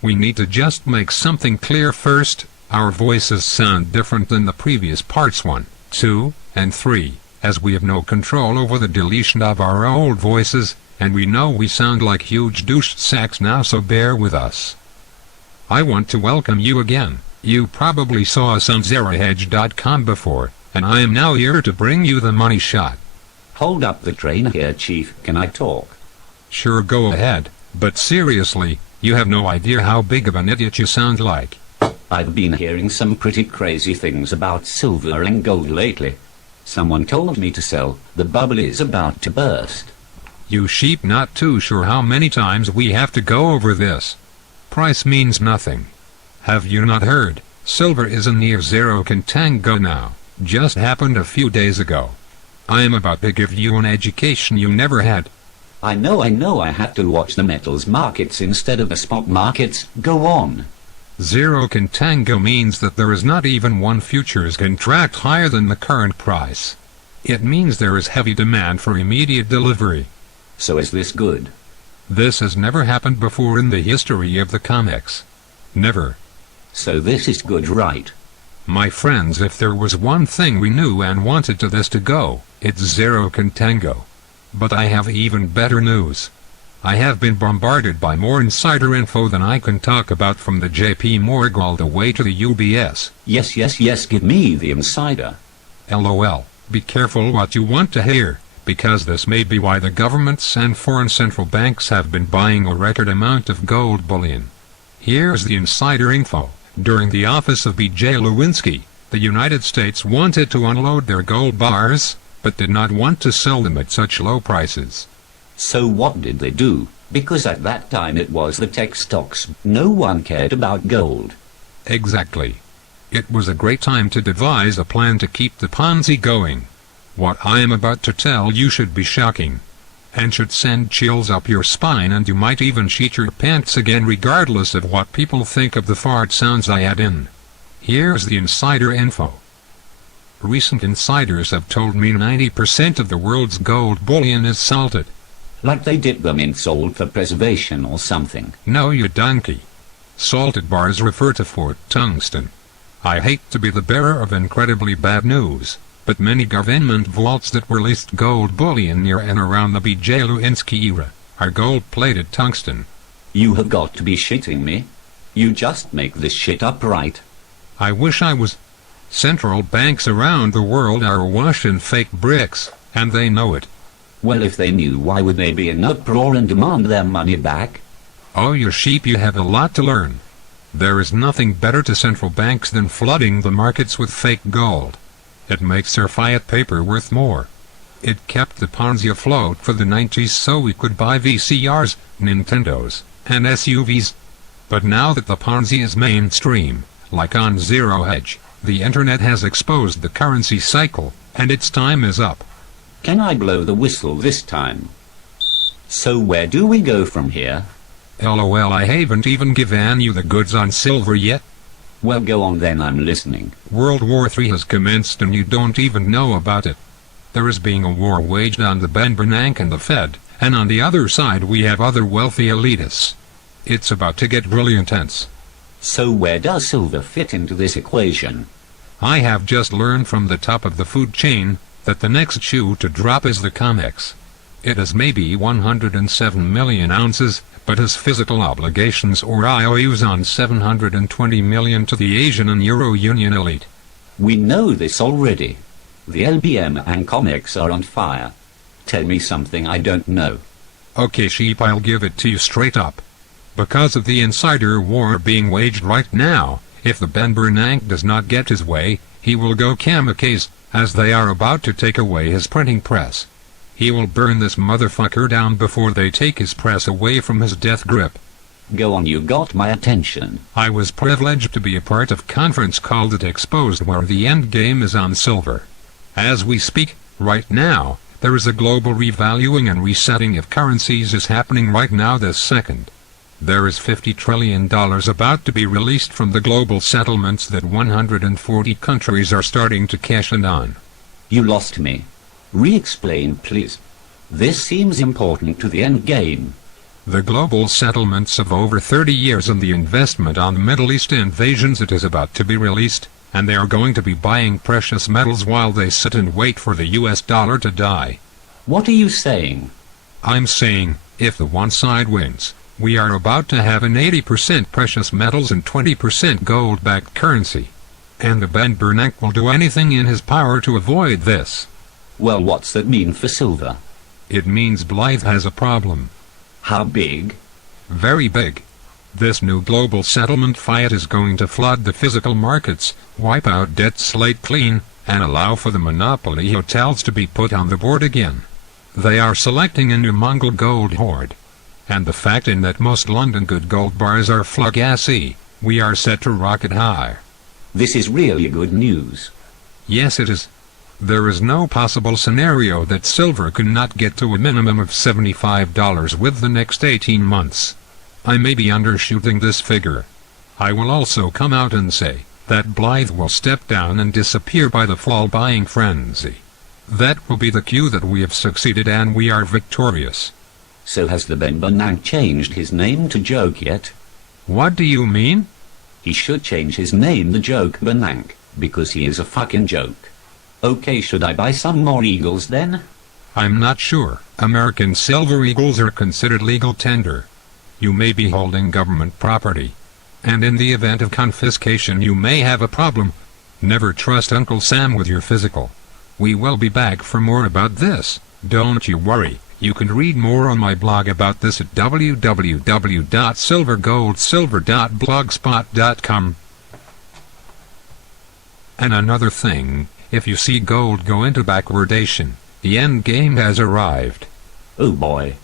We need to just make something clear first. Our voices sound different than the previous parts 1, 2, and 3, as we have no control over the deletion of our old voices, and we know we sound like huge douche sacks now, so bear with us. I want to welcome you again. You probably saw us on ZeroHedge.com before, and I am now here to bring you the money shot. Hold up the train here, Chief. Can I talk? Sure, go ahead, but seriously, you have no idea how big of an idiot you sound like. I've been hearing some pretty crazy things about silver and gold lately. Someone told me to sell. The bubble is about to burst. You sheep, not too sure how many times we have to go over this. Price means nothing. Have you not heard? Silver is a near zero contango now. Just happened a few days ago. I am about to give you an education you never had. I know, I have to watch the metals markets instead of the spot markets. Go on. Zero contango means that there is not even one futures contract higher than the current price. It means there is heavy demand for immediate delivery. So is this good? This has never happened before in the history of the comics. Never. So this is good, right? My friends, if there was one thing we knew and wanted to this to go, it's zero contango. But I have even better news. I have been bombarded by more insider info than I can talk about, from the JP all the way to the UBS. Yes, give me the insider. LOL, be careful what you want to hear, because this may be why the governments and foreign central banks have been buying a record amount of gold bullion. Here's the insider info. During the office of B.J. Lewinsky, the United States wanted to unload their gold bars, but did not want to sell them at such low prices. So what did they do? Because at that time it was the tech stocks. No one cared about gold. Exactly. It was a great time to devise a plan to keep the Ponzi going. What I am about to tell you should be shocking, and should send chills up your spine, and you might even shit your pants again, regardless of what people think of the fart sounds I add in. Here's the insider info. Recent insiders have told me 90% of the world's gold bullion is salted. Like they dip them in salt for preservation or something. No, you donkey. Salted bars refer to Fort tungsten. I hate to be the bearer of incredibly bad news, but many government vaults that released gold bullion near and around the B.J. Lewinsky era are gold-plated tungsten. You have got to be shitting me. You just make this shit up, right? I wish I was. Central banks around the world are awash in fake bricks, and they know it. Well, if they knew, why would they be in uproar and demand their money back? Oh, you sheep, you have a lot to learn. There is nothing better to central banks than flooding the markets with fake gold. It makes their fiat paper worth more. It kept the Ponzi afloat for the 90s so we could buy VCRs, Nintendos, and SUVs. But now that the Ponzi is mainstream, like on Zero Hedge, the internet has exposed the currency cycle, and its time is up. Can I blow the whistle this time? So where do we go from here? LOL, I haven't even given you the goods on silver yet. Well, go on then, I'm listening. World War III has commenced and you don't even know about it. There is being a war waged on the Ben Bernanke and the Fed, and on the other side we have other wealthy elitists. It's about to get really intense. So where does silver fit into this equation? I have just learned from the top of the food chain that the next shoe to drop is the COMEX. It is maybe 107 million ounces, but has physical obligations or IOUs on 720 million to the Asian and Euro Union elite. We know this already. The LBM and COMEX are on fire. Tell me something I don't know. Okay, sheep, I'll give it to you straight up. Because of the insider war being waged right now, if the Ben Bernanke does not get his way, he will go kamikaze, as they are about to take away his printing press. He will burn this motherfucker down before they take his press away from his death grip. Go on, you got my attention. I was privileged to be a part of conference called It Exposed, where the end game is on silver. As we speak, right now, there is a global revaluing and resetting of currencies is happening right now this second. There is $50 trillion about to be released from the global settlements that 140 countries are starting to cash in on. You lost me. Re-explain, please. This seems important to the end game. The global settlements of over 30 years and the investment on the Middle East invasions, it is about to be released, and they are going to be buying precious metals while they sit and wait for the US dollar to die. What are you saying? I'm saying, if the one side wins, we are about to have an 80% precious metals and 20% gold-backed currency. And the Ben Bernanke will do anything in his power to avoid this. Well, what's that mean for silver? It means Blythe has a problem. How big? Very big. This new global settlement fiat is going to flood the physical markets, wipe out debt slate clean, and allow for the monopoly hotels to be put on the board again. They are selecting a new Mongol gold hoard. And the fact in that most London good gold bars are flagassy, we are set to rocket higher. This is really good news. Yes, it is. There is no possible scenario that silver cannot get to a minimum of $75 with the next 18 months. I may be undershooting this figure. I will also come out and say that Blythe will step down and disappear by the fall buying frenzy. That will be the cue that we have succeeded and we are victorious. So has the Ben Bernanke changed his name to Joke yet? What do you mean? He should change his name to Joke Bernanke, because he is a fucking joke. Okay, should I buy some more eagles then? I'm not sure. American silver eagles are considered legal tender. You may be holding government property. And in the event of confiscation you may have a problem. Never trust Uncle Sam with your physical. We will be back for more about this. Don't you worry. You can read more on my blog about this at www.silvergoldsilver.blogspot.com. And another thing, if you see gold go into backwardation, the end game has arrived. Oh boy.